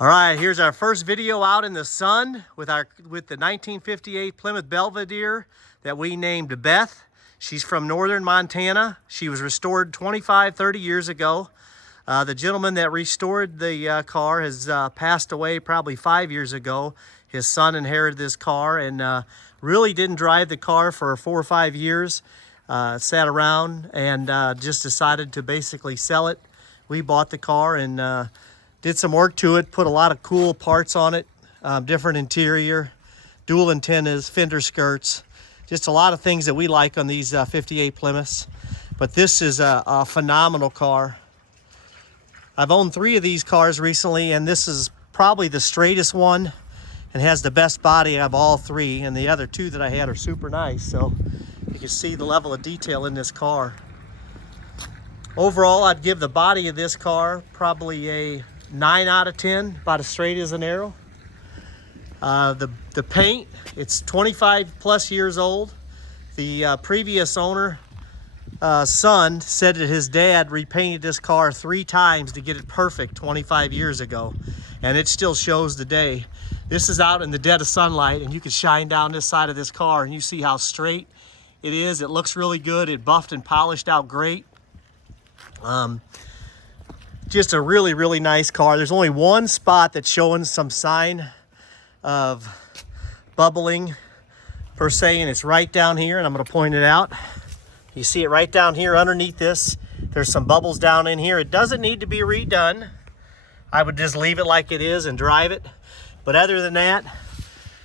All right, here's our first video out in the sun with the 1958 Plymouth Belvedere that we named Beth. She's from northern Montana. She was restored 25-30 years ago. The gentleman that restored the car has passed away probably 5 years ago. His son inherited this car and really didn't drive the car for 4 or 5 years. Sat around and just decided to basically sell it. We bought the car and did some work to it, put a lot of cool parts on it, different interior, dual antennas, fender skirts, just a lot of things that we like on these 58 Plymouths. But this is a phenomenal car. I've owned 3 of these cars recently, and this is probably the straightest one and has the best body of all 3. And the other 2 that I had are super nice. So you can see the level of detail in this car. Overall, I'd give the body of this car probably a 9 out of 10, about as straight as an arrow. The paint, it's 25 plus years old. The previous owner, son, said that his dad repainted this car 3 times to get it perfect 25 years ago, and it still shows today. This is out in the dead of sunlight, and you can shine down this side of this car and you see how straight it is. It looks really good. It buffed and polished out great. Just a really, really nice car. There's only one spot that's showing some sign of bubbling per se, and it's right down here, and I'm going to point it out. You see it right down here underneath this. There's some bubbles down in here. It doesn't need to be redone. I would just leave it like it is and drive it. But other than that,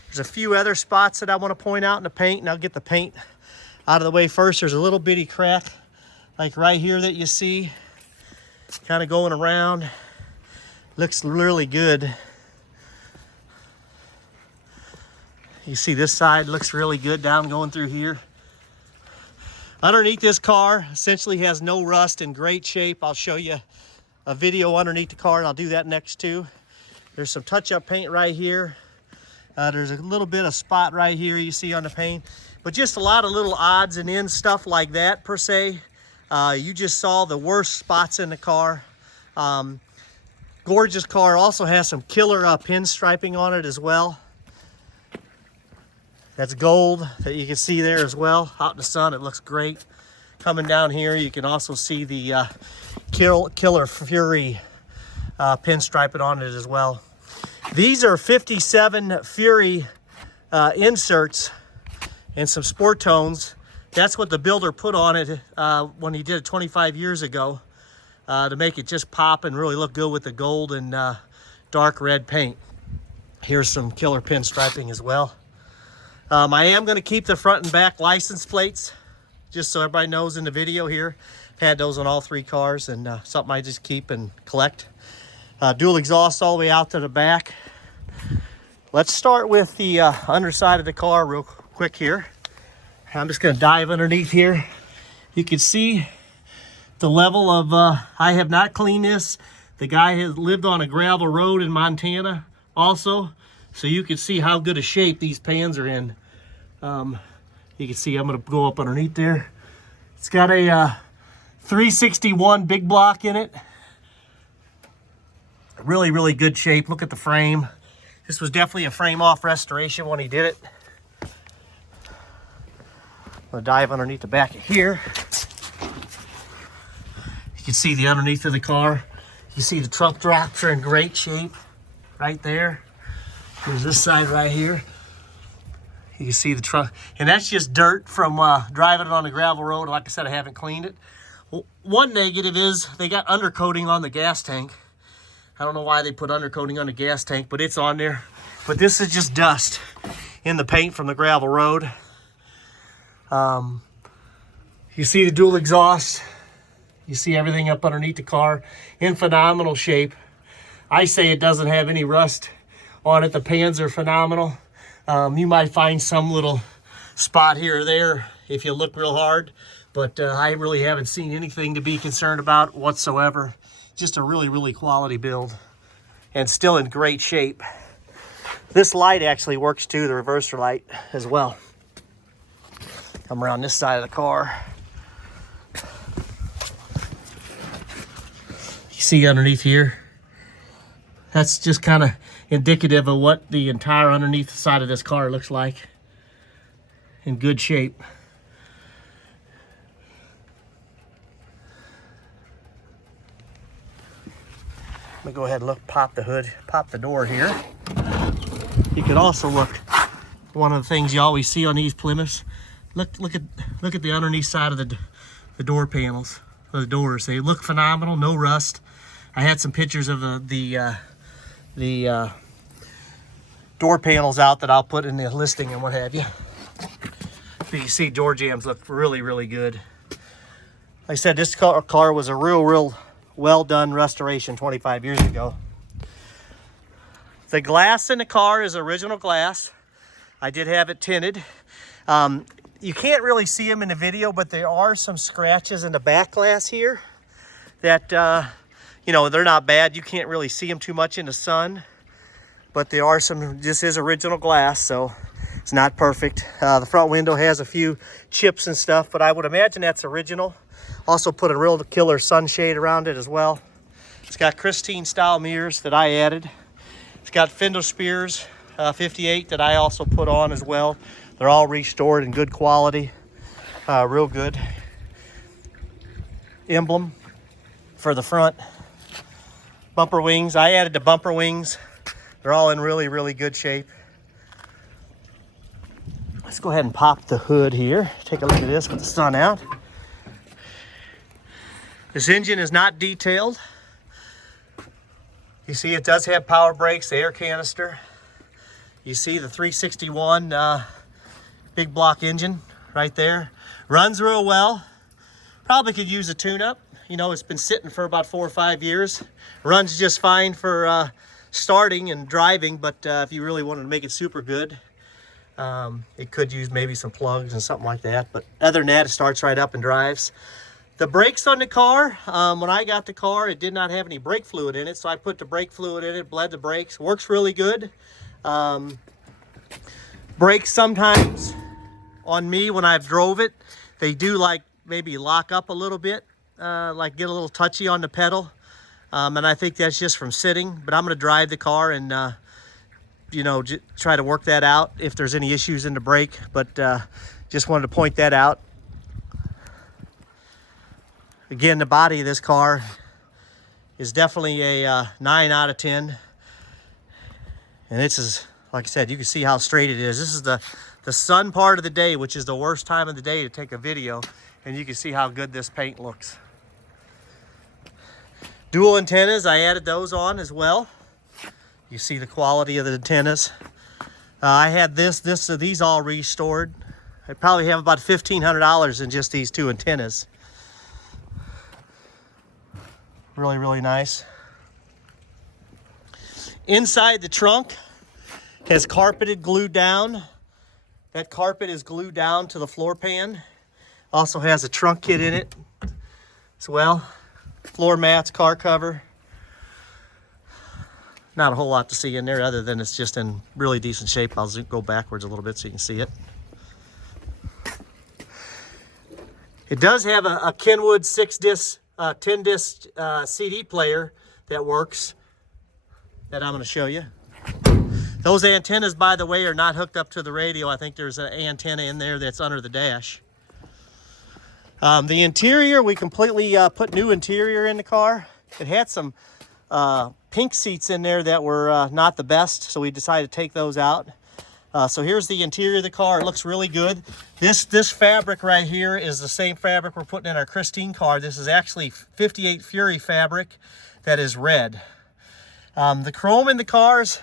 there's a few other spots that I want to point out in the paint, and I'll get the paint out of the way first. There's a little bitty crack like right here that you see, kind of going around. Looks really good. You see this side looks really good down going through here. Underneath this car essentially has no rust, in great shape. I'll show you a video underneath the car, and I'll do that next too. There's some touch-up paint right here. There's a little bit of spot right here you see on the paint, but just a lot of little odds and ends, stuff like that per se. You just saw the worst spots in the car. Gorgeous car. Also has some killer pinstriping on it as well. That's gold that you can see there as well. Out in the sun, it looks great. Coming down here, you can also see the Killer Fury pinstriping on it as well. These are 57 Fury inserts and some sport tones. That's what the builder put on it when he did it 25 years ago to make it just pop and really look good with the gold and dark red paint. Here's some killer pinstriping as well. I am going to keep the front and back license plates, just so everybody knows in the video here. I've had those on all 3 cars, and something I just keep and collect. Dual exhaust all the way out to the back. Let's start with the underside of the car real quick here. I'm just going to dive underneath here. You can see the level of, I have not cleaned this. The guy has lived on a gravel road in Montana also. So you can see how good a shape these pans are in. You can see I'm going to go up underneath there. It's got a 361 big block in it. Really, really good shape. Look at the frame. This was definitely a frame off restoration when he did it. I'm going to dive underneath the back of here. You can see the underneath of the car. You see the trunk drops are in great shape right there. Here's this side right here. You can see the trunk. And that's just dirt from driving it on the gravel road. Like I said, I haven't cleaned it. Well, one negative is they got undercoating on the gas tank. I don't know why they put undercoating on the gas tank, but it's on there. But this is just dust in the paint from the gravel road. You see the dual exhaust. You see everything up underneath the car in phenomenal shape. I say it doesn't have any rust on it. The pans are phenomenal. You might find some little spot here or there if you look real hard, but I really haven't seen anything to be concerned about whatsoever. Just a really, really quality build and still in great shape. This light actually works too, the reverser light as well. Come around this side of the car. You see underneath here, That's just kind of indicative of what the entire underneath side of this car looks like. In good shape. Let me go ahead and look, pop the hood, pop the door here. You could also look, one of the things you always see on these Plymouths, look at the underneath side of the door panels, of the doors. They look phenomenal, no rust. I had some pictures of the door panels out that I'll put in the listing and what have you. But you see door jambs look really, really good. Like I said, this car was a real well done restoration 25 years ago. The glass in the car is original glass. I did have it tinted. You can't really see them in the video, but there are some scratches in the back glass here that, you know, they're not bad. You can't really see them too much in the sun, but there are some. This is original glass, so it's not perfect. The front window has a few chips and stuff, but I would imagine that's original. Also put a real killer sunshade around it as well. It's got Christine style mirrors that I added. It's got fender spears 58 that I also put on as well. They're all restored in good quality, real good. Emblem for the front. Bumper wings, I added the bumper wings. They're all in really good shape. Let's go ahead and pop the hood here. Take a look at this with the sun out. This engine is not detailed. You see it does have power brakes, the air canister. You see the 361 big block engine right there. Runs real well. Probably could use a tune-up. You know, it's been sitting for about 4 or 5 years. Runs just fine for starting and driving, but if you really wanted to make it super good, it could use maybe some plugs and something like that. But other than that, it starts right up and drives. The brakes on the car, when I got the car, it did not have any brake fluid in it, so I put the brake fluid in it, bled the brakes. Works really good. Brakes sometimes, on me when I've drove it, they do like maybe lock up a little bit, like get a little touchy on the pedal. And I think that's just from sitting, but I'm going to drive the car and, you know, try to work that out if there's any issues in the brake, but just wanted to point that out. Again, the body of this car is definitely a 9 out of 10. And this is, like I said, you can see how straight it is. This is the sun part of the day, which is the worst time of the day to take a video. And you can see how good this paint looks. Dual antennas, I added those on as well. You see the quality of the antennas. I had these all restored. I probably have about $1,500 in just these 2 antennas. Really nice. Inside the trunk has carpeted glued down. That carpet is glued down to the floor pan. Also has a trunk kit in it as well. Floor mats, car cover. Not a whole lot to see in there other than it's just in really decent shape. I'll go backwards a little bit so you can see it. It does have a Kenwood 10-disc CD player that works, that I'm going to show you. Those antennas, by the way, are not hooked up to the radio. I think there's an antenna in there that's under the dash. The interior, we completely put new interior in the car. It had some pink seats in there that were not the best, so we decided to take those out. So here's the interior of the car. It looks really good. This fabric right here is the same fabric we're putting in our Christine car. This is actually 58 Fury fabric that is red. The chrome in the car's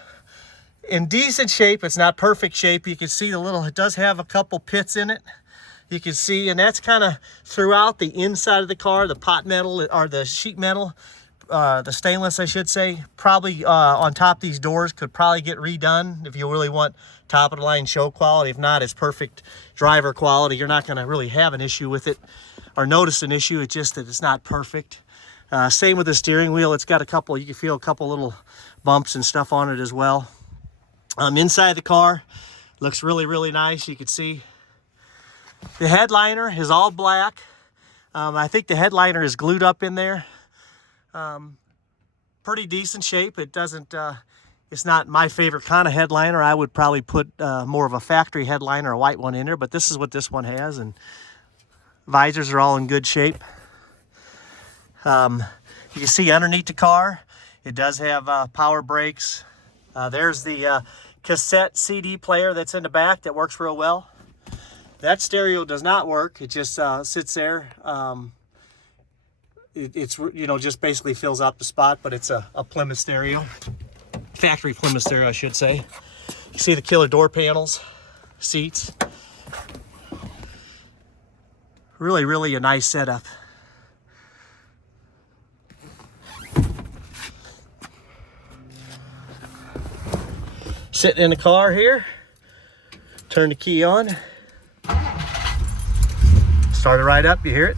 in decent shape. It's not perfect shape. You can see it does have a couple pits in it. You can see, and that's kind of throughout the inside of the car, the pot metal or the sheet metal, the stainless, I should say, probably on top of these doors could probably get redone if you really want top of the line show quality. If not, it's perfect driver quality. You're not going to really have an issue with it or notice an issue. It's just that it's not perfect. Same with the steering wheel. It's got you can feel a couple little bumps and stuff on it as well. Inside the car looks really nice. You can see the headliner is all black. I think the headliner is glued up in there. pretty decent shape. It doesn't, it's not my favorite kind of headliner. I would probably put more of a factory headliner, a white one in there, but this is what this one has, and visors are all in good shape. You can see underneath the car, it does have power brakes. There's the cassette CD player that's in the back that works real well. That stereo does not work. It just sits there. It's, you know, just basically fills out the spot, but it's a Plymouth stereo. Factory Plymouth stereo, I should say. You see the killer door panels, seats. Really, really a nice setup. Sitting in the car here, turn the key on, start it right up, you hear it?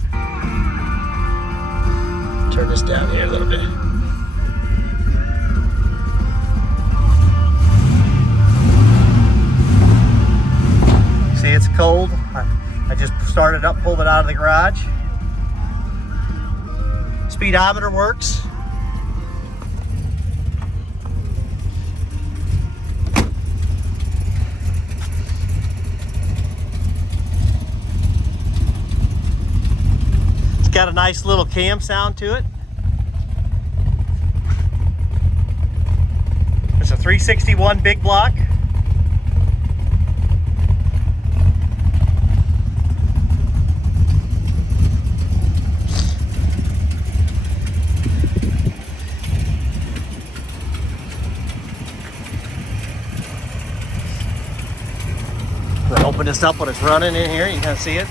Turn this down here a little bit. See, it's cold. I just started up, pulled it out of the garage. Speedometer works. It's got a nice little cam sound to it. It's a 361 big block. I'm gonna open this up when it's running in here. You can kind of see it.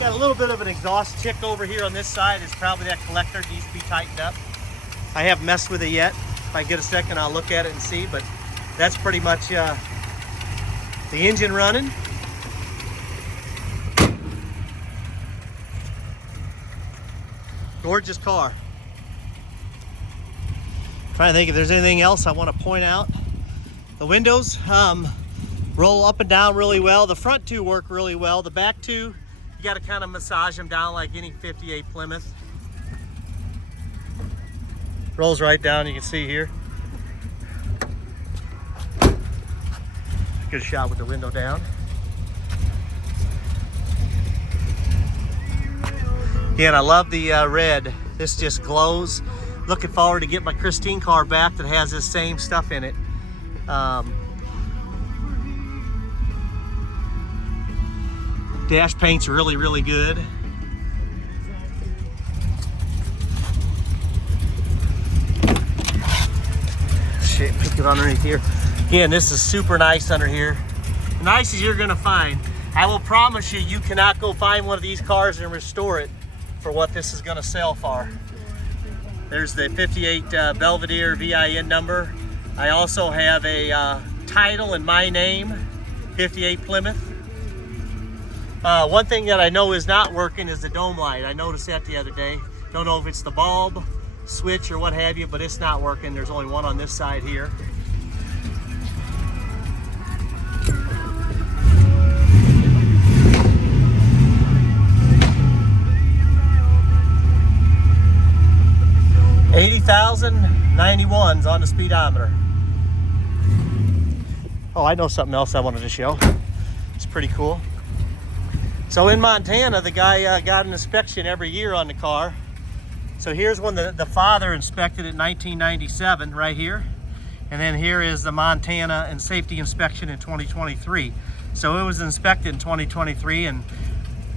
Got a little bit of an exhaust tick over here on this side. It's probably that collector needs to be tightened up. I haven't messed with it yet. If I get a second, I'll look at it and see, but that's pretty much the engine running. Gorgeous car. Trying to think if there's anything else I want to point out. The windows roll up and down really well. The front two work really well. The back two, you got to kind of massage them down like any 58 Plymouth. Rolls right down, you can see here. Good shot with the window down. Again, I love the red. This just glows. Looking forward to get my Christine car back that has this same stuff in it. Dash paint's really, really good. Shit, pick it underneath here. Again, this is super nice under here. Nice as you're gonna find. I will promise you, you cannot go find one of these cars and restore it for what this is going to sell for. There's the 58 Belvedere VIN number. I also have a title in my name, 58 Plymouth. One thing that I know is not working is the dome light. I noticed that the other day. Don't know if it's the bulb, switch, or what have you, but it's not working. There's only one on this side here. $80,091's on the speedometer. Oh, I know something else I wanted to show. It's pretty cool. So in Montana, the guy got an inspection every year on the car. So here's when the father inspected it in 1997, right here. And then here is the Montana and safety inspection in 2023. So it was inspected in 2023, and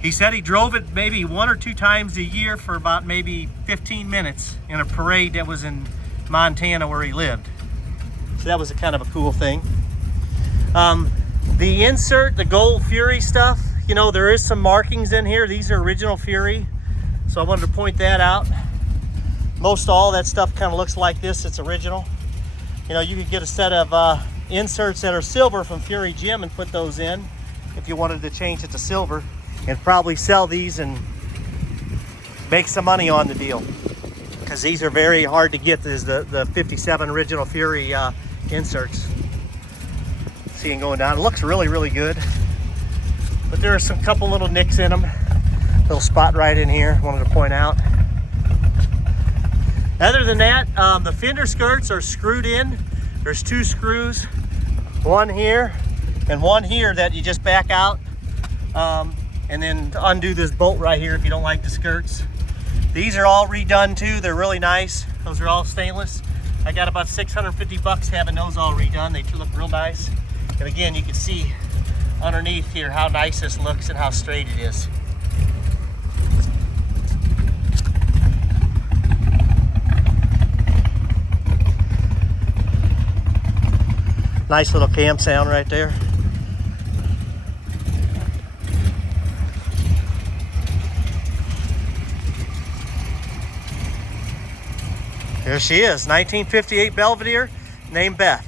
he said he drove it maybe 1 or 2 times a year for about maybe 15 minutes in a parade that was in Montana where he lived. So that was a kind of a cool thing. The insert, the gold Fury stuff, you know, there is some markings in here. These are original Fury. So I wanted to point that out. Most all that stuff kind of looks like this. It's original. You know, you could get a set of inserts that are silver from Fury Gym and put those in if you wanted to change it to silver, and probably sell these and make some money on the deal, because these are very hard to get. There's the 57 original Fury inserts. See them going down. It looks really, really good. but there are some couple little nicks in them. Little spot right in here, wanted to point out. Other than that, the fender skirts are screwed in. There's 2 screws, one here and one here that you just back out, and then undo this bolt right here if you don't like the skirts. These are all redone too. They're really nice. Those are all stainless. I got about 650 bucks having those all redone. They look real nice. And again, you can see underneath here how nice this looks and how straight it is. Nice little cam sound right there. There she is, 1958 Belvedere, named Beth.